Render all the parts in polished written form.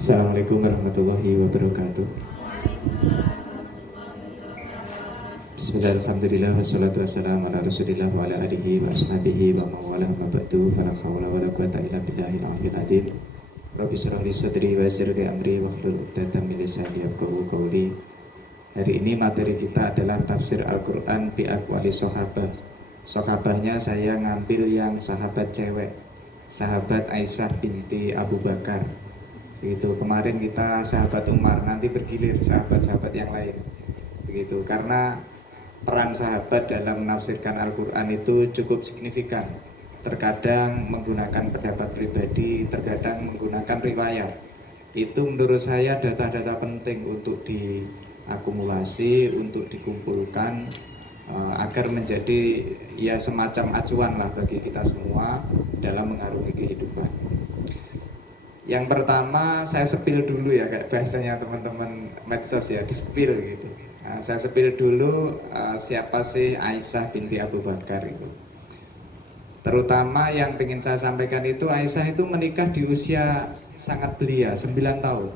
Assalamualaikum warahmatullahi wabarakatuh. Bismillahirrahmanirrahim. Wassalatu wassalamu ala rasulillah wa ala alihi wa ashabihi wa mawala ma ba'du. Fala hawla wa la quwata illa billahil aliyyil azim. Rabbi shrah li sadri wa yassir li amri wahlul 'uqdatam min lisani yafqahu qawli. Hari ini materi kita adalah tafsir Al-Qur'an bi aqwali sahabah. Sahabahnya saya ngambil yang sahabat cewek, sahabat Aisyah binti Abu Bakar. Begitu. Kemarin kita sahabat Umar, nanti bergilir sahabat-sahabat yang lain. Begitu. Karena peran sahabat dalam menafsirkan Al-Quran itu cukup signifikan. Terkadang menggunakan pendapat pribadi, terkadang menggunakan riwayat. Itu menurut saya data-data penting untuk diakumulasi, untuk dikumpulkan, agar menjadi ya semacam acuan lah bagi kita semua dalam mengarungi kehidupan. Yang pertama saya sepil dulu ya, kayak bahasanya teman-teman medsos ya, di sepil gitu. Nah, saya sepil dulu siapa sih Aisyah binti Abu Bakar itu. Terutama yang ingin saya sampaikan itu, Aisyah itu menikah di usia sangat belia, 9 tahun.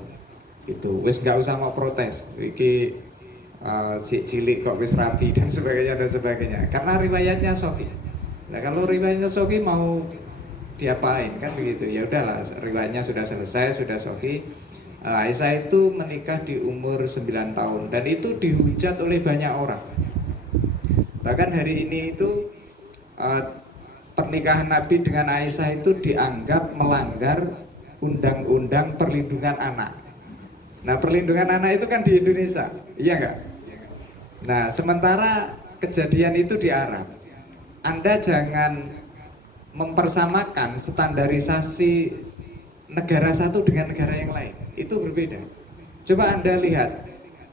Itu wis gak usah mau protes. Iki si cilik kok wis rapi dan sebagainya dan sebagainya. Karena riwayatnya sahih. Nah, kalau riwayatnya sahih mau diapain kan begitu. Ya udahlah, riwayatnya sudah selesai, sudah sahih. Aisyah itu menikah di umur 9 tahun dan itu dihujat oleh banyak orang. Bahkan hari ini itu pernikahan Nabi dengan Aisyah itu dianggap melanggar undang-undang perlindungan anak. Nah, perlindungan anak itu kan di Indonesia, iya enggak? Nah, sementara kejadian itu di Arab. Anda jangan mempersamakan standarisasi negara satu dengan negara yang lain, itu berbeda. Coba Anda lihat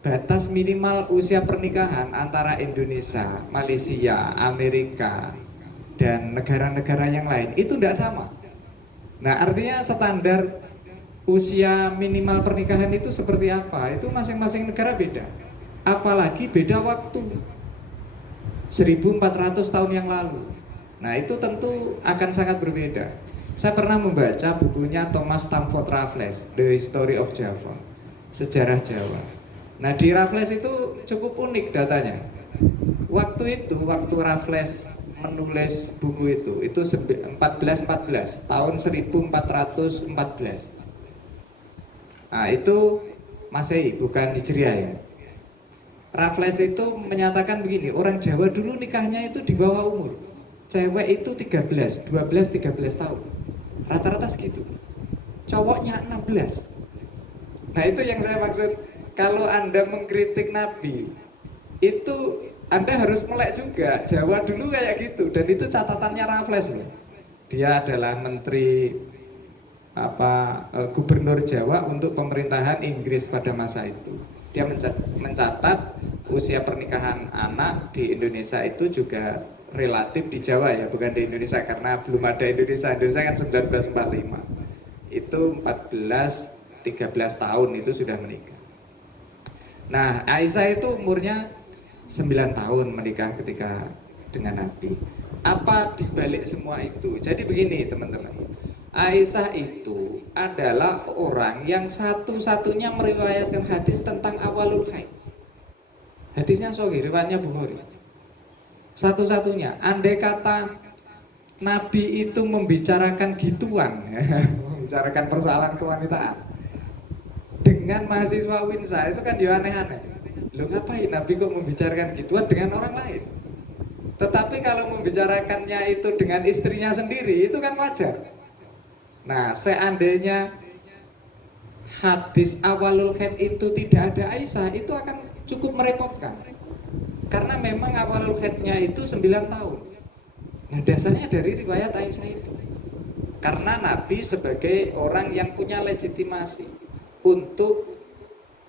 batas minimal usia pernikahan antara Indonesia, Malaysia, Amerika, dan negara-negara yang lain itu tidak sama. Nah, artinya standar usia minimal pernikahan itu seperti apa, itu masing-masing negara beda. Apalagi beda waktu, 1400 tahun yang lalu. Nah, itu tentu akan sangat berbeda. Saya pernah membaca bukunya Thomas Stamford Raffles, The History of Java, Sejarah Jawa. Nah, di Raffles itu cukup unik datanya. Waktu Raffles menulis buku itu 1414, tahun 1414. Nah, itu Masehi, bukan Hijriah ya. Raffles itu menyatakan begini, orang Jawa dulu nikahnya itu di bawah umur. Cewek itu 13, 12, 13 tahun. Rata-rata segitu. Cowoknya 16. Nah, itu yang saya maksud. Kalau Anda mengkritik Nabi, itu Anda harus melek juga. Jawa dulu kayak gitu. Dan itu catatannya Raffles. Dia adalah menteri gubernur Jawa untuk pemerintahan Inggris pada masa itu. Dia mencatat usia pernikahan anak di Indonesia itu juga relatif di Jawa ya, bukan di Indonesia karena belum ada Indonesia. Indonesia kan 1945. Itu 13 tahun itu sudah menikah. Nah, Aisyah itu umurnya 9 tahun menikah ketika dengan Nabi. Apa dibalik semua itu? Jadi begini teman-teman, Aisyah itu adalah orang yang satu-satunya meriwayatkan hadis tentang awalul haid. Hadisnya sahih, riwayatnya Bukhari. Satu-satunya. Andai kata Nabi itu membicarakan gituan, membicarakan persoalan kewanitaan dengan mahasiswa Winsa, itu kan dia aneh-aneh. Loh, ngapain Nabi kok membicarakan gituan dengan orang lain? Tetapi kalau membicarakannya itu dengan istrinya sendiri, itu kan wajar. Nah, seandainya hadis awalul haid itu tidak ada Aisyah, itu akan cukup merepotkan. Karena memang awalul haidnya itu 9 tahun. Nah, dasarnya dari riwayat Aisyah itu. Karena Nabi sebagai orang yang punya legitimasi untuk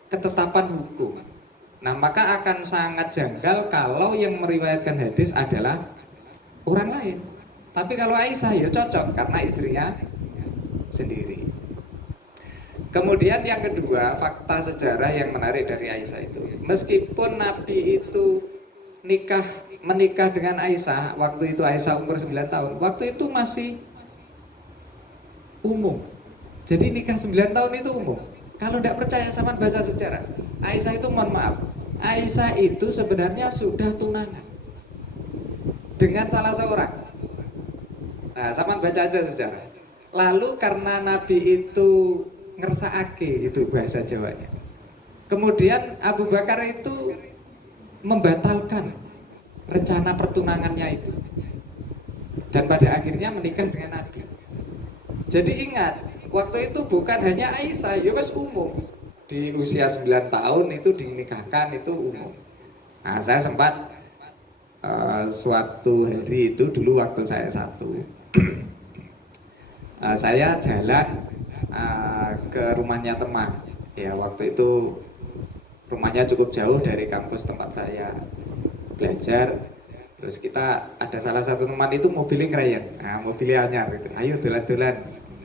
ketetapan hukum. Nah, maka akan sangat janggal kalau yang meriwayatkan hadis adalah orang lain. Tapi kalau Aisyah ya cocok karena istrinya sendiri. Kemudian yang kedua, fakta sejarah yang menarik dari Aisyah itu, meskipun Nabi itu menikah dengan Aisyah, waktu itu Aisyah umur 9 tahun, waktu itu masih umum. Jadi nikah 9 tahun itu umum. Kalau tidak percaya sama baca sejarah. Aisyah itu, mohon maaf, Aisyah itu sebenarnya sudah tunangan dengan salah seorang. Nah, sama baca aja sejarah. Lalu karena Nabi itu ngersakake, itu bahasa Jawanya. Kemudian Abu Bakar itu membatalkan rencana pertunangannya itu. Dan pada akhirnya menikah dengan Nabi. Jadi ingat, waktu itu bukan hanya Aisyah, ya wes umum. Di usia 9 tahun itu dinikahkan, itu umum. Nah, saya sempat suatu hari itu dulu waktu saya satu, saya jalan ke rumahnya teman. Ya, waktu itu rumahnya cukup jauh dari kampus tempat saya belajar. Terus kita ada salah satu teman itu mobilnya ngerayan, mobilnya anyar gitu. Ayo dolan-dolan.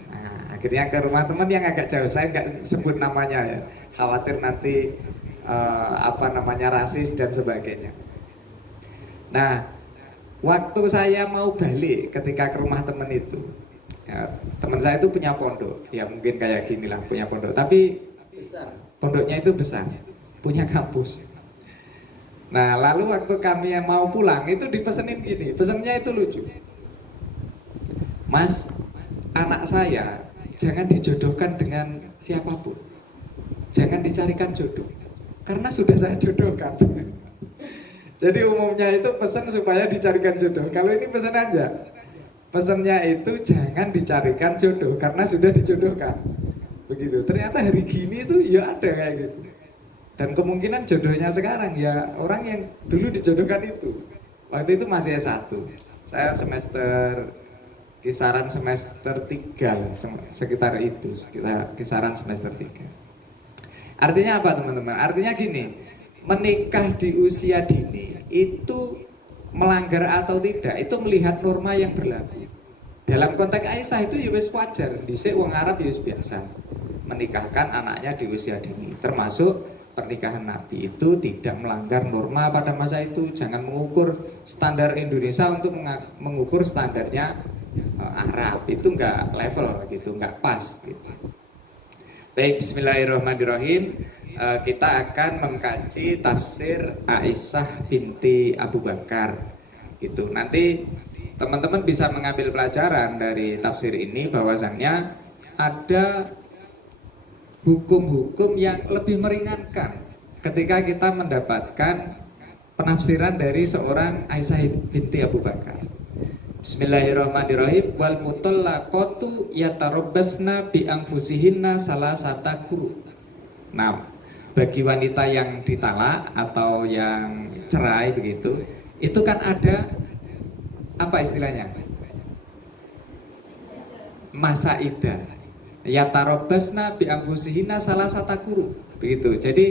Nah, akhirnya ke rumah teman yang agak jauh. Saya nggak sebut namanya ya, khawatir nanti rasis dan sebagainya. Nah, waktu saya mau balik ketika ke rumah teman itu, ya, teman saya itu punya pondok, ya mungkin kayak gini lah, punya pondok, tapi pondoknya itu besar, punya kampus. Nah, lalu waktu kami yang mau pulang itu dipesenin gini, pesennya itu lucu. Mas, anak saya jangan dijodohkan dengan siapapun, jangan dicarikan jodoh, karena sudah saya jodohkan. Jadi umumnya itu pesan supaya dicarikan jodoh. Kalau ini pesan aja, pesannya itu jangan dicarikan jodoh karena sudah dijodohkan. Begitu. Ternyata hari gini itu ya ada kayak gitu. Dan kemungkinan jodohnya sekarang ya orang yang dulu dijodohkan itu. Waktu itu masih S1. Saya kisaran semester 3 lah, sekitar itu, sekitar kisaran semester 3. Artinya apa teman-teman? Artinya gini, menikah di usia dini itu melanggar atau tidak, itu melihat norma yang berlaku. Dalam konteks Aisyah itu ya wis wajar, dhisik wong Arab ya wis biasa menikahkan anaknya di usia dini, termasuk pernikahan Nabi itu tidak melanggar norma pada masa itu. Jangan mengukur standar Indonesia untuk mengukur standarnya Arab, itu enggak level gitu, enggak pas gitu. Baik, bismillahirrahmanirrahim. Kita akan mengkaji tafsir Aisyah binti Abu Bakar gitu. Nanti teman-teman bisa mengambil pelajaran dari tafsir ini bahwasannya ada hukum-hukum yang lebih meringankan ketika kita mendapatkan penafsiran dari seorang Aisyah binti Abu Bakar. Bismillahirrahmanirrahim. Wal mutallaqatu yatarabbasna bi anfusihinna salasata quru. Nah, bagi wanita yang ditalak atau yang cerai begitu, itu kan ada apa istilahnya? Masa iddah. Yatarabbasna bi anfusihinna salasata quru. Begitu. Jadi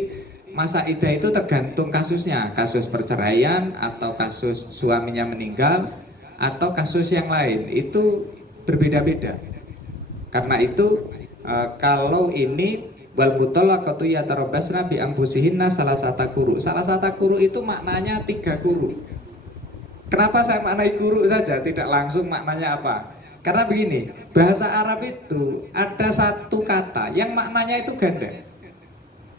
masa iddah itu tergantung kasusnya, kasus perceraian atau kasus suaminya meninggal atau kasus yang lain, itu berbeda-beda. Karena itu kalau ini wal mutallaqatu yatarabbasna bi anfusihinna salasata quru. Salasata quru itu maknanya 3 quru. Kenapa saya maknai quru saja, tidak langsung maknanya apa? Karena begini, bahasa Arab itu ada satu kata yang maknanya itu ganda,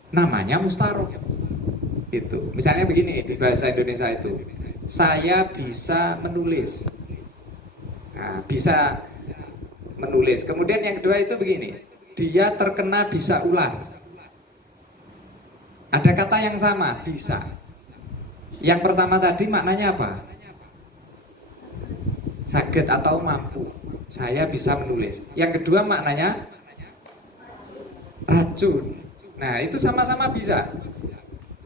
namanya mustarok. Itu, misalnya begini di bahasa Indonesia itu, saya bisa menulis. Nah, bisa menulis. Kemudian yang kedua itu begini, dia terkena bisa ulang. Ada kata yang sama, bisa. Yang pertama tadi maknanya apa? Saged atau mampu. Saya bisa menulis. Yang kedua maknanya racun. Nah, itu sama-sama bisa.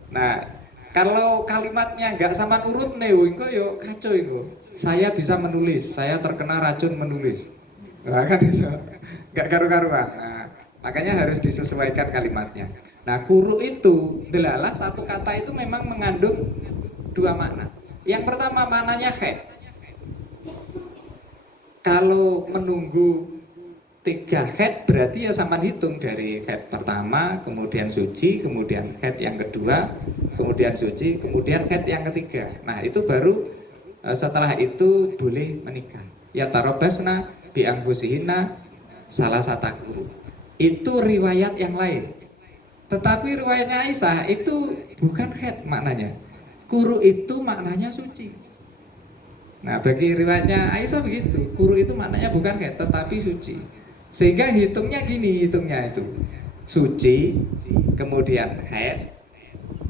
Nah, kalau kalimatnya nggak sama urut nih, itu yo kacau itu. Saya bisa menulis, saya terkena racun menulis. Nah, kan itu nggak karu-karuan. Nah, makanya harus disesuaikan kalimatnya. Nah, kuru itu delalah satu kata itu memang mengandung 2 makna. Yang pertama maknanya khair. Kalau menunggu 3 head berarti ya sama hitung dari head pertama, kemudian suci, kemudian head yang kedua, kemudian suci, kemudian head yang ketiga. Nah itu baru setelah itu boleh menikah. Ya tarabbasna bi anfusihinna salasata quru. itu riwayat yang lain. Tetapi riwayatnya Aisyah itu bukan haid maknanya. Kuru itu maknanya suci. Nah, bagi riwayatnya Aisyah begitu. Kuru itu maknanya bukan haid tetapi suci. Sehingga hitungnya gini, hitungnya itu. Suci, kemudian haid,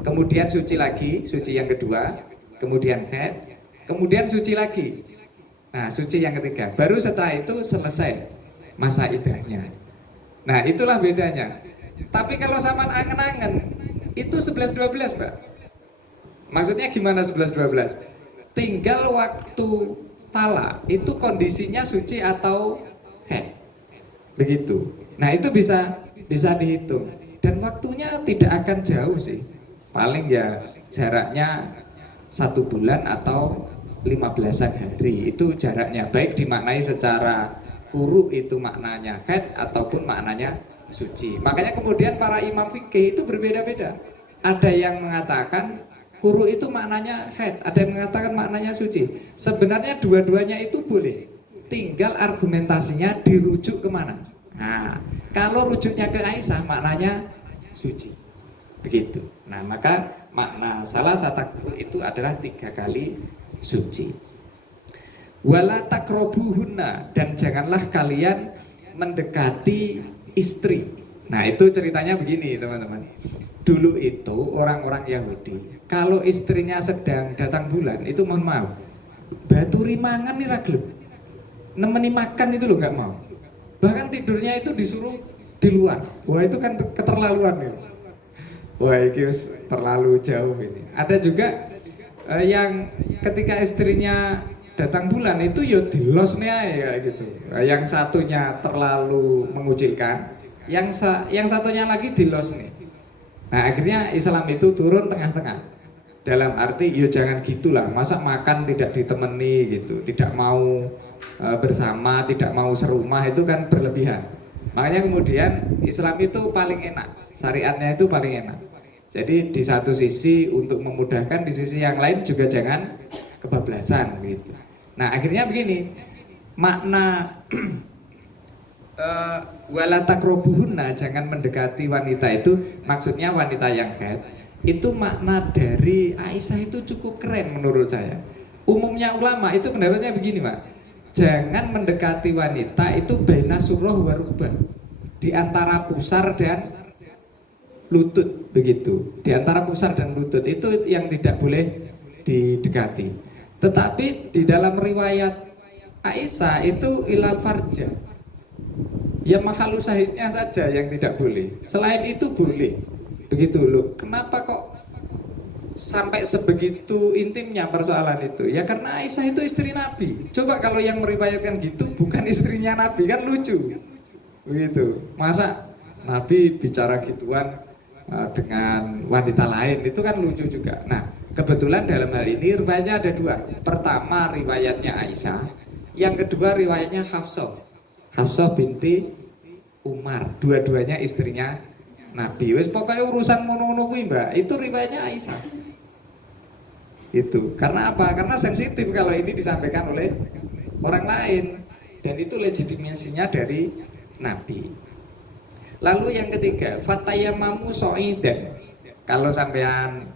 kemudian suci lagi, suci yang kedua, kemudian haid, kemudian suci lagi. Nah, suci yang ketiga. Baru setelah itu selesai masa iddahnya. Nah, itulah bedanya. Tapi kalau sama angen-angen itu 11-12, Mbak. Maksudnya gimana 11-12? Tinggal waktu talak itu kondisinya suci atau haid. Begitu. Nah, itu bisa dihitung. Dan waktunya tidak akan jauh sih. Paling ya jaraknya 1 bulan atau 15-an hari. Itu jaraknya. Baik dimaknai secara kuru itu maknanya haid ataupun maknanya suci. Makanya kemudian para imam fikih itu berbeda-beda. Ada yang mengatakan kuru itu maknanya haid, ada yang mengatakan maknanya suci. Sebenarnya dua-duanya itu boleh. Tinggal argumentasinya dirujuk kemana. Nah, kalau rujuknya ke Aisyah maknanya suci. Begitu. Nah, maka makna salah satu itu adalah 3 kali suci. Wala takrobuhunna, dan janganlah kalian mendekati istri. Nah, itu ceritanya begini teman-teman. Dulu itu orang-orang Yahudi kalau istrinya sedang datang bulan itu mohon maaf, baturi mangan nih ragilem, nemeni makan itu loh nggak mau. Bahkan tidurnya itu disuruh di luar. Wah, itu kan keterlaluan nih. Wah, itu terlalu jauh ini. Ada juga yang ketika istrinya datang bulan itu ya dilosnya ya gitu. Yang satunya terlalu mengucilkan, yang satunya lagi dilos nih. Nah, akhirnya Islam itu turun tengah-tengah. Dalam arti ya jangan gitulah, masa makan tidak ditemani gitu, tidak mau bersama, tidak mau serumah, itu kan berlebihan. Makanya kemudian Islam itu paling enak, syariatnya itu paling enak. Jadi di satu sisi untuk memudahkan, di sisi yang lain juga jangan kebablasan gitu. Nah, akhirnya begini, makna wala takrobuhunna, jangan mendekati wanita itu maksudnya wanita yang haid. Itu makna dari Aisyah itu cukup keren menurut saya. Umumnya ulama itu pendapatnya begini, Pak. Jangan mendekati wanita itu baina surah wa rukbah, di antara pusar dan lutut, begitu. Di antara pusar dan lutut itu yang tidak boleh didekati. Tetapi di dalam riwayat Aisyah itu ila farja, ya mahalu syahidnya saja yang tidak boleh. Selain itu boleh. Begitu loh. Kenapa kok sampai sebegitu intimnya persoalan itu? Ya karena Aisyah itu istri Nabi. Coba kalau yang meriwayatkan gitu bukan istrinya Nabi, kan lucu. Begitu. Masa Nabi bicara gituan dengan wanita lain, itu kan lucu juga. Nah, kebetulan dalam hal ini riwayatnya ada 2. Pertama riwayatnya Aisyah, yang kedua riwayatnya Hafsah binti Umar. Dua-duanya istrinya Nabi. Wes pokoknya urusan ngono-ngono kuwi, Mbak, itu riwayatnya Aisyah. Itu. Karena apa? Karena sensitif kalau ini disampaikan oleh orang lain, dan itu legitimasinya dari Nabi. Lalu yang ketiga, fatayamamu so'idan. Kalau sampean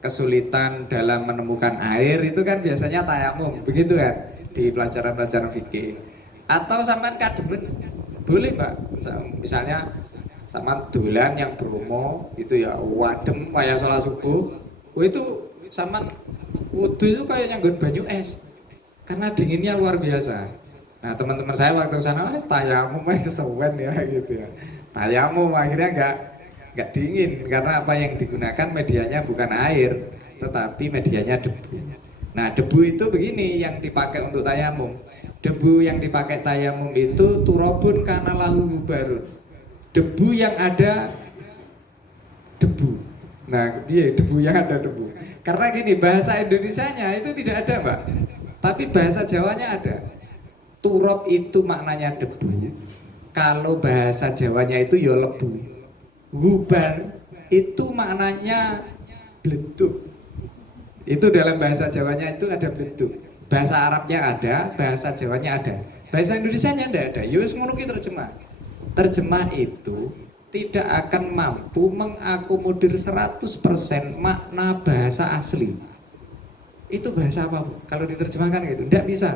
kesulitan dalam menemukan air itu kan biasanya tayamum, begitu kan di pelajaran-pelajaran fikih. Atau sampean kademen, boleh Pak. Misalnya sampean dolan yang Bromo itu ya wadem kayak sholat subuh. Itu sampean wudu itu kayak nyanggut banyu es. Karena dinginnya luar biasa. Nah, teman-teman saya waktu sana tayamum kesewen ya gitu ya. Tayamum akhirnya nggak dingin karena apa yang digunakan medianya bukan air tetapi medianya debu. Nah, debu itu begini yang dipakai untuk tayamum. Debu yang dipakai tayamum itu turabun kana lahu hubarun. Debu yang ada debu. Nah, iya debu yang ada debu. Karena gini, bahasa Indonesianya itu tidak ada, Mbak. Tapi bahasa Jawanya ada. Turab itu maknanya debu. Kalau bahasa Jawanya itu ya lebu. Hubar itu maknanya bleduk. Itu dalam bahasa Jawanya itu ada bleduk. Bahasa Arabnya ada, bahasa Jawanya ada. Bahasa Indonesianya tidak ada. Ya wis ngono ki terjemah. terjemah itu tidak akan mampu mengakomodir 100% makna bahasa asli. Itu bahasa apa, Bu? Kalau diterjemahkan gitu, tidak bisa.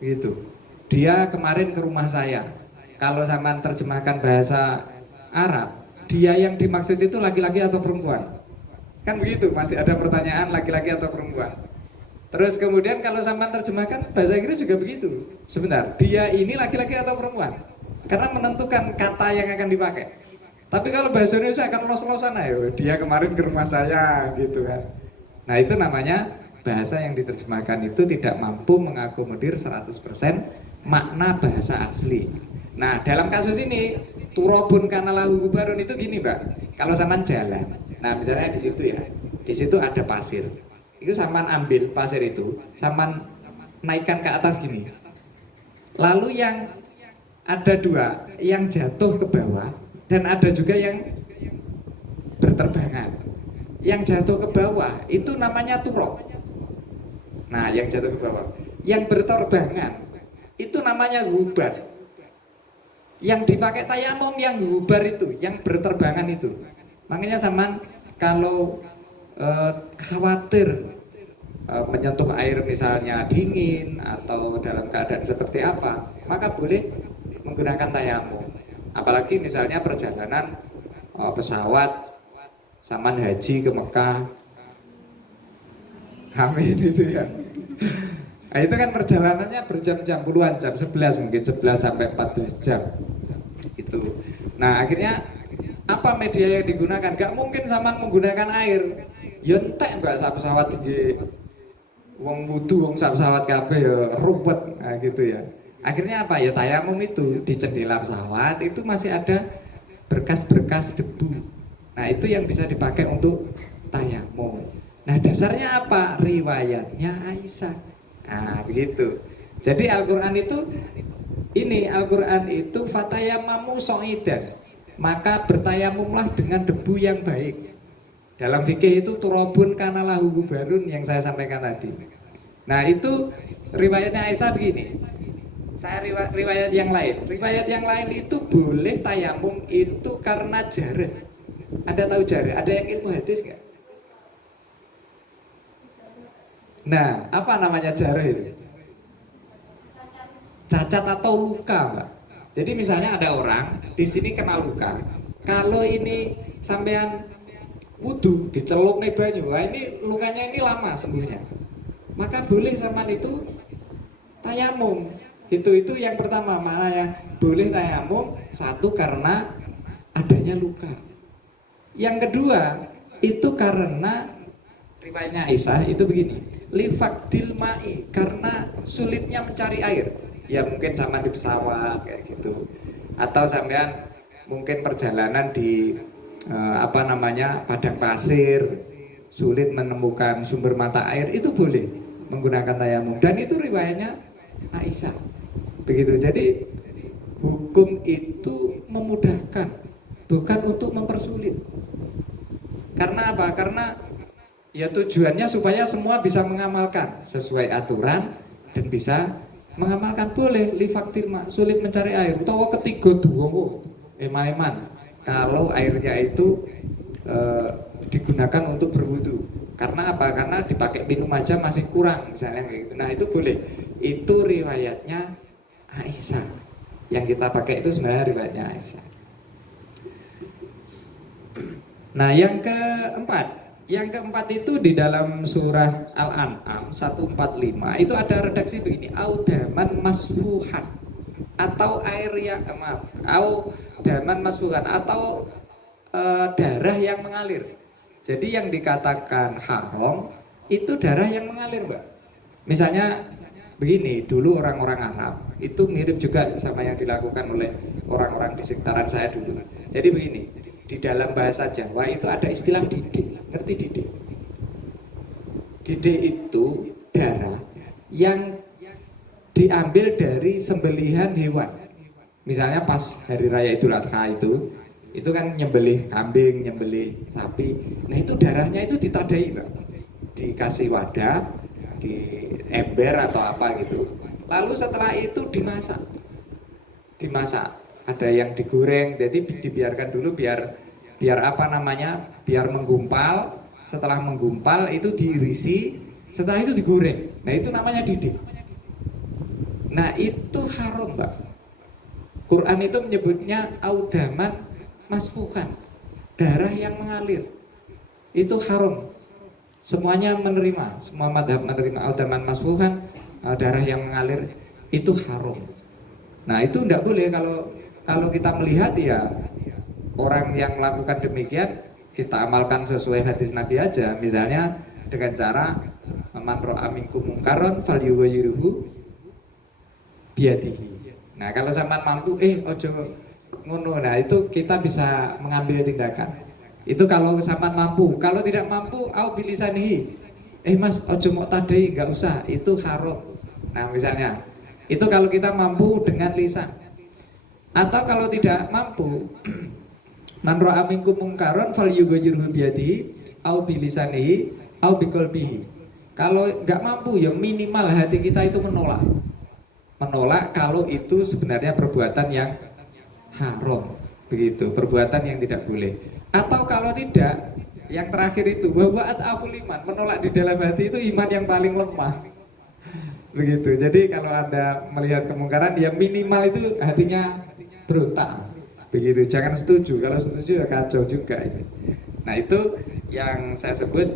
Gitu. Dia kemarin ke rumah saya. Kalau sama terjemahkan bahasa Arab, dia yang dimaksud itu laki-laki atau perempuan? Kan begitu, masih ada pertanyaan laki-laki atau perempuan. Terus kemudian kalau sama terjemahkan bahasa Inggris juga begitu. Sebentar, dia ini laki-laki atau perempuan? Karena menentukan kata yang akan dipakai. Tapi kalau bahasa Indonesia akan los-losan ayo, dia kemarin ke rumah saya gitu kan. Nah, itu namanya bahasa yang diterjemahkan itu tidak mampu mengakomodir 100% makna bahasa asli. Nah, dalam kasus ini turobun kanalahu gubarun itu gini, Mbak. Kalau sampean jalan. Nah, misalnya di situ ya. Di situ ada pasir. Itu sampean ambil pasir itu, sampean naikkan ke atas gini. Lalu yang ada dua, yang jatuh ke bawah dan ada juga yang berterbangan. Yang jatuh ke bawah itu namanya turab. Nah, yang jatuh ke bawah. Yang berterbangan itu namanya gubar. Yang dipakai tayamum yang gubar itu, yang berterbangan itu. Makanya sama kalau khawatir menyentuh air misalnya dingin atau dalam keadaan seperti apa, maka boleh menggunakan tayamum. Apalagi misalnya perjalanan pesawat saman haji ke Mekah, amin itu ya. Nah, itu kan perjalanannya berjam-jam, puluhan jam, 11 mungkin 11 sampai 14 jam itu. Nah, akhirnya apa media yang digunakan? Gak mungkin saman menggunakan air. Ya entek Mbak, saat pesawat tinggi wong wudu, wong sak pesawat kabeh ya ruwet, nah, gitu ya. Akhirnya apa ya, tayamum itu di jendela pesawat itu masih ada berkas-berkas debu. Nah, itu yang bisa dipakai untuk tayamum. Nah, dasarnya apa? Riwayatnya Aisyah. Nah, begitu. Jadi Al-Qur'an itu Al-Qur'an itu fatayamamu so'idan. Maka bertayamumlah dengan debu yang baik. Dalam fikih itu turabun kanalahu gubarun yang saya sampaikan tadi. Nah, itu riwayatnya Aisyah begini. Saya riwayat yang lain. Riwayat yang lain itu boleh tayamum itu karena jarah. Ada tahu jarah? Ada yang ilmu hadis nggak? Nah, apa namanya jarah itu? Cacat atau luka, Mbak. Jadi misalnya ada orang di sini kena luka. Kalau ini sampean wudu dicelup nih banyu, wah ini lukanya ini lama sembuhnya, maka boleh sama itu tayamum. Itu yang pertama, maknanya boleh tayamum satu karena adanya luka. Yang kedua itu karena riwayatnya Aisyah itu begini, lifakdil ma'i, karena sulitnya mencari air. Ya mungkin sama di pesawat kayak gitu, atau sampean mungkin perjalanan di padang pasir, sulit menemukan sumber mata air, itu boleh menggunakan tayamum. Dan itu riwayatnya Aisyah. Begitu. Jadi hukum itu memudahkan, bukan untuk mempersulit. Karena apa? Karena ya tujuannya supaya semua bisa mengamalkan sesuai aturan dan bisa mengamalkan. Boleh lifaktirma, sulit mencari air. Utawa ketiga duwowo eman-eman. Kalau airnya itu digunakan untuk berwudu. Karena apa? Karena dipakai minum aja masih kurang misalnya kayak gitu. Nah, itu boleh. Itu riwayatnya Aisyah. Yang kita pakai itu sebenarnya riwayatnya Aisyah. Nah, yang keempat itu di dalam surah Al-An'am 145 itu ada redaksi begini, audaman masfuhan, atau air yang audaman masfuhan, atau darah yang mengalir. Jadi yang dikatakan haram itu darah yang mengalir, Mbak. Misalnya begini, dulu orang-orang Arab itu mirip juga sama yang dilakukan oleh orang-orang di sekitaran saya dulu. Jadi begini, di dalam bahasa Jawa itu ada istilah didih. Ngerti didih? Didih itu darah yang diambil dari sembelihan hewan. Misalnya pas hari raya Idul Adha itu kan nyembelih kambing, nyembelih sapi. Nah, itu darahnya itu ditadai, Mbak. Dikasih wadah, di ember atau apa gitu. Lalu setelah itu dimasak. ada yang digoreng. Jadi dibiarkan dulu biar biar apa namanya? Biar menggumpal. Setelah menggumpal itu diirisi, setelah itu digoreng. Nah, itu namanya didik. Nah, itu haram, Mbak. Quran itu menyebutnya audaman masfuhan, darah yang mengalir. Itu haram. Semuanya menerima, semua madhab menerima audaman masfuhan, darah yang mengalir itu haram. Nah, itu tidak boleh. Kalau kita melihat ya orang yang melakukan demikian kita amalkan sesuai hadis Nabi aja. Misalnya dengan cara man ra'a minkum mungkaron falyughayyirhu biyadihi. Nah, kalau sampean mampu ojo ngono. Nah, itu kita bisa mengambil tindakan. Itu kalau sampean mampu. Kalau tidak mampu au bilisanihi. Mas, ojo mau tadai, enggak usah. Itu haram. Nah, misalnya itu kalau kita mampu dengan lisan. Atau kalau tidak mampu man ra'a minkum mungkaron falyughayyirhu biyadihi au bilisanihi au biqalbihi. Kalau enggak mampu ya minimal hati kita itu menolak kalau itu sebenarnya perbuatan yang haram, begitu, perbuatan yang tidak boleh. Atau kalau tidak, yang terakhir itu bahwa at'aful iman, menolak di dalam hati itu iman yang paling lemah, begitu. Jadi kalau Anda melihat kemungkaran, ya minimal itu hatinya berontak, begitu. Jangan setuju, kalau setuju ya kacau juga itu. Nah, itu yang saya sebut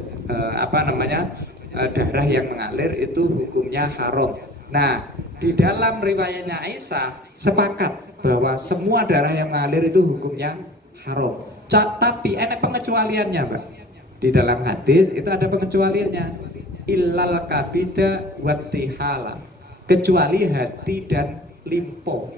darah yang mengalir itu hukumnya haram. Nah, di dalam riwayatnya Aisyah sepakat bahwa semua darah yang mengalir itu hukumnya haram. Tapi ada pengecualiannya, Pak. Di dalam hadis itu ada pengecualiannya. Illal kabida wattihala. Kecuali hati dan limpo.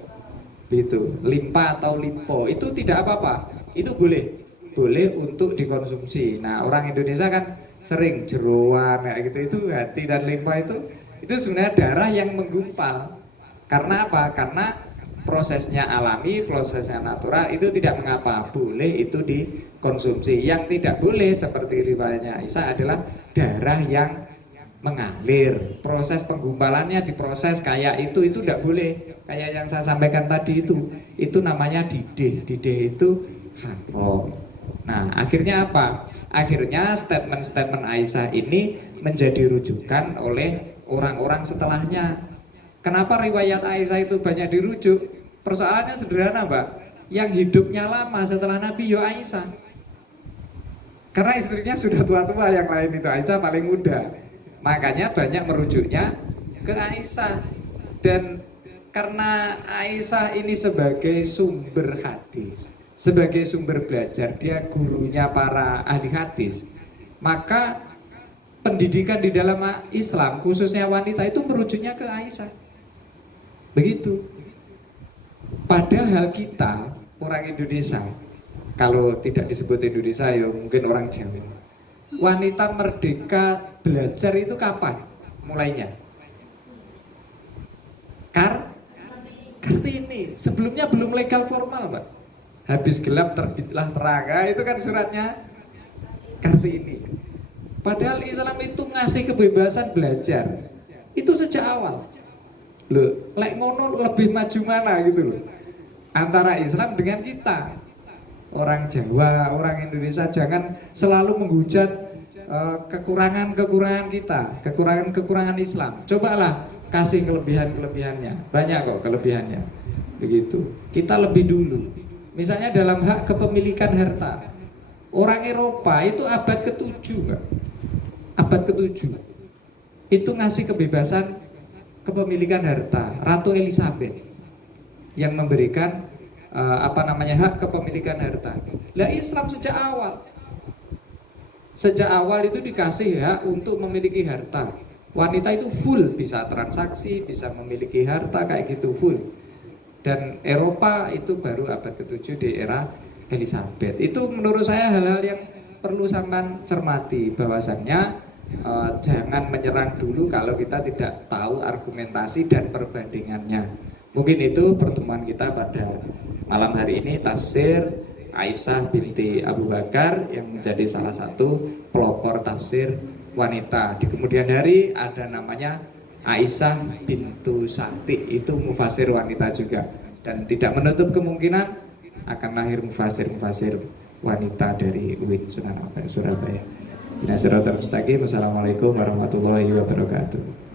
Gitu. Limpa atau limpo itu tidak apa-apa. Itu boleh. Boleh untuk dikonsumsi. Nah, orang Indonesia kan sering jeroan kayak gitu. Itu hati dan limpa itu sebenarnya darah yang menggumpal. Karena apa? Karena prosesnya alami, prosesnya natural, itu tidak mengapa, boleh itu dikonsumsi. Yang tidak boleh seperti riwayatnya Aisyah adalah darah yang mengalir. Proses penggumpalannya diproses kayak itu tidak boleh. Kayak yang saya sampaikan tadi itu namanya didih. Didih itu haram. Nah, akhirnya apa? Akhirnya statement-statement Aisyah ini menjadi rujukan oleh orang-orang setelahnya. Kenapa riwayat Aisyah itu banyak dirujuk? Persoalannya sederhana, Mbak. Yang hidupnya lama setelah Nabi ya Aisyah. Karena istrinya sudah tua-tua, yang lain itu Aisyah paling muda. Makanya banyak merujuknya ke Aisyah. Dan karena Aisyah ini sebagai sumber hadis, sebagai sumber belajar, dia gurunya para ahli hadis, maka pendidikan di dalam Islam khususnya wanita itu merujuknya ke Aisyah. Begitu. Padahal kita orang Indonesia, kalau tidak disebut Indonesia ya mungkin orang Jawa, wanita merdeka belajar itu kapan mulainya? Kartini. Sebelumnya belum legal formal, Pak. Habis gelap terbitlah terang, itu kan suratnya Kartini. Padahal Islam itu ngasih kebebasan belajar itu sejak awal. Loh, lek ngono lebih maju mana gitu loh. Antara Islam dengan kita. Orang Jawa, orang Indonesia jangan selalu menghujat kekurangan-kekurangan kita, kekurangan-kekurangan Islam. Cobalah kasih kelebihan-kelebihannya. Banyak kok kelebihannya. Begitu. Kita lebih dulu. Misalnya dalam hak kepemilikan harta. Orang Eropa itu abad ke-7, Mbak. Abad ke-7 itu ngasih kebebasan kepemilikan harta. Ratu Elizabeth yang memberikan hak kepemilikan harta. Lah Islam sejak awal itu dikasih hak untuk memiliki harta. Wanita itu full bisa transaksi, bisa memiliki harta kayak gitu full. Dan Eropa itu baru abad ke-7 di era Elizabeth. Itu menurut saya hal-hal yang perlu sampean cermati, bahwasannya jangan menyerang dulu kalau kita tidak tahu argumentasi dan perbandingannya. Mungkin itu pertemuan kita pada malam hari ini, tafsir Aisyah binti Abu Bakar yang menjadi salah satu pelopor tafsir wanita. Di kemudian hari ada namanya Aisyah bintu Santi, itu mufasir wanita juga. dan tidak menutup kemungkinan akan lahir mufasir wanita dari UIN Sunan Ampel Surabaya. Assalamualaikum warahmatullahi wabarakatuh.